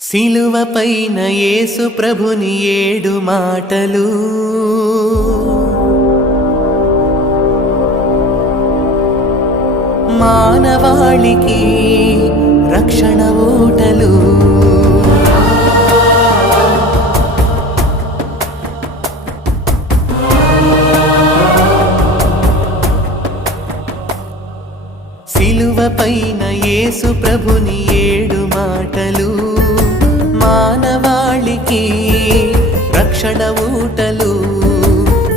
సిలువపైన యేసు ప్రభుని 7 మాటలు మానవాళికి రక్షణ ఊటలు. సిలువపైన యేసు ప్రభుని 7 మాటలు మానవాళికి రక్షణ ఊటలు.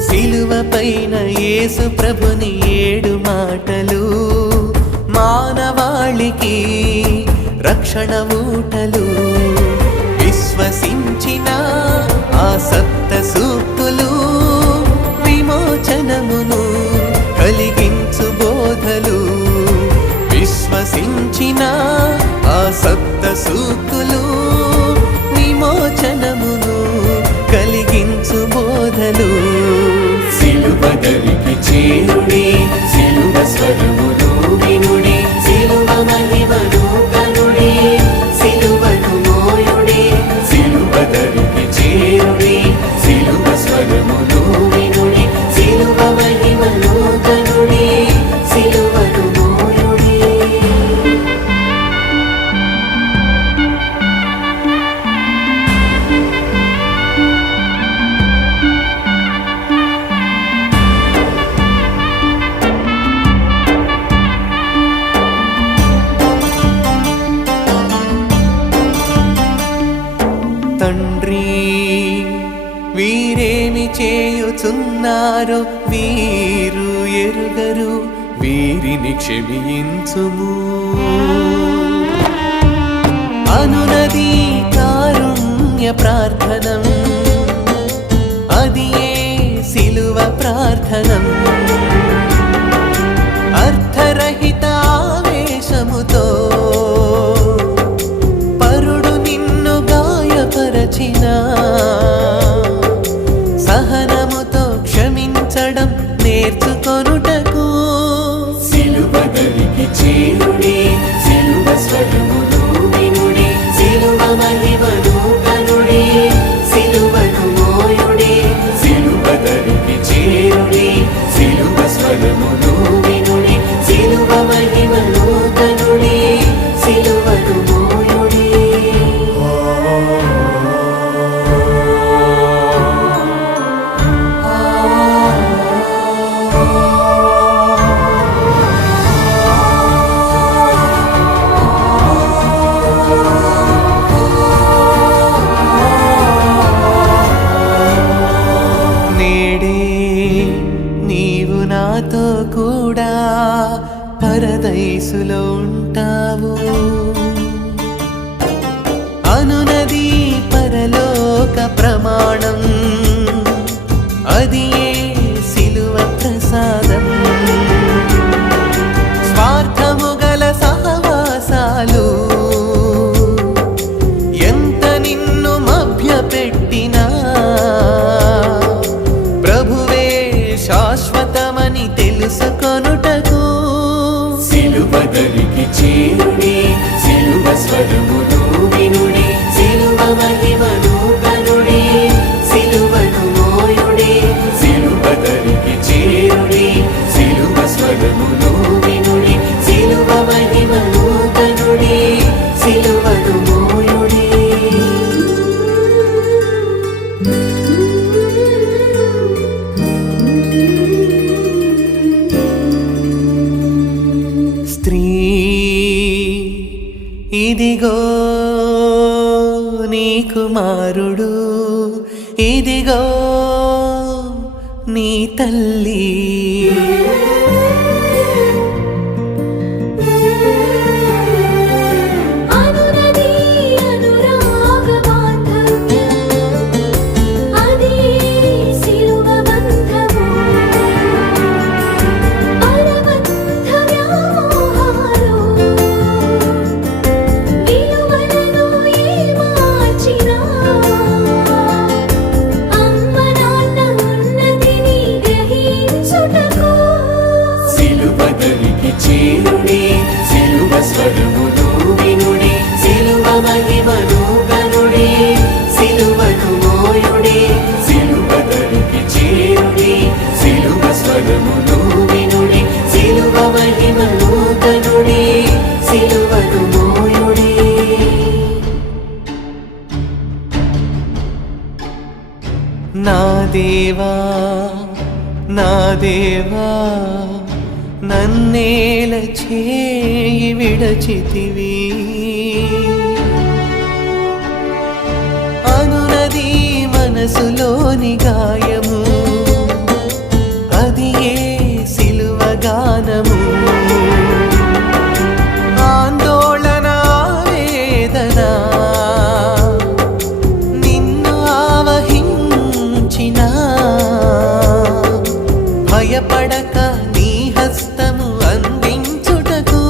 సిలువపైన యేసు ప్రభుని 7 మాటలు మానవాళికి రక్షణ ఊటలు. విశ్వసించిన ఆ సప్త సూక్తులు విమోచనమును కలిగించు బోధలు. విశ్వసించిన ఆ సప్త సూక్తులు విమోచనమును కలిగించు బోధలు. సిలువ దరికి చేరుడి, సిలువ స్వరమును వినుడి, సిలువ మహిమను కనుడి, సిలువను మోయుడి. సిలువ దరికి చేరుడి, సిలువ స్వరమును వినుడి, సిలువ మహిమను కనుడి, సిలువను మోయుడి. తండ్రి, వీరేమి చేయుచున్నారో వీరు ఎరుగరు, వీరిని క్షమించుము అనునది కారుణ్య ప్రార్థనం. అది ఏ సిలువ ప్రార్థనం. అర్థరహిత ఆవేశముతో పరుడు నిన్ను గాయపరచిన సహనముతో క్షమించడం నేర్చుకొనుటకు సిలువ దరికి చేరుడి, సిలువ స్వరమును వినుడి, సిలువ మహిమను కనుడి, సిలువను మోయుడి. సిలువ దరికి చేరుడి, సిలువ స్వరమును వినుడి, సిలువ మహిమను కనుడి, సిలువను మోయుడి. నేడే నీవు నాతో కూడా పరదైసులో ఉంటావు అనునది పరలోక ప్రమాణం. అది ఏ సిలువ ప్రసాదం. స్వార్థము గల సహవాసాలు ఎంత నిన్ను మభ్యపెట్టినా ప్రభువే శాశ్వతమని తెలుసుకొనుటకు సిలువ దరికి చేరుడి, సిలువ స్వరమును వినుడి, సిలువ మహిమను కనుడి, సిలువను మోయుడి. సిలువ దరికి చేరుడి, సిలువ స్వరమును వినుడి, సిలువ మహిమను కనుడి, సిలువను మోయుడి. స్త్రీ, ఇదిగో నీ కుమారుడు, ఇదిగో నీ తల్లి. అమ్మ నాన్న ఉన్నతిని గ్రహించుటకు దేవా నా దేవా నన్నేల చేయి విడచితివి అనునది మనసులోని గాయము అది ఏ సిలువ గానము ఆందోళన వేదన నిన్ను ఆవహించిన భయపడక నీ హస్తము అందించుటకు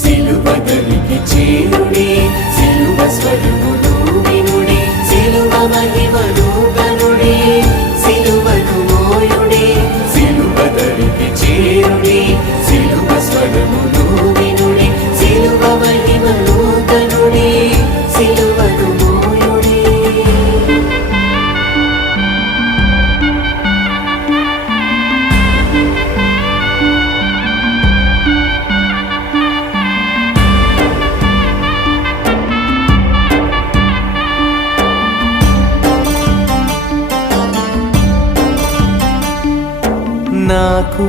సిలువదలికి చేరుడి సిలువ స్వరమును వినుడి సిలువ మహిమను కనుడి సిలువను మోయుడి సిలువదలికి చేరుడి సిలువ స్వరమును వినుడి సిలువ మహిమను కనుడి సిలువను మోయుడి నాకు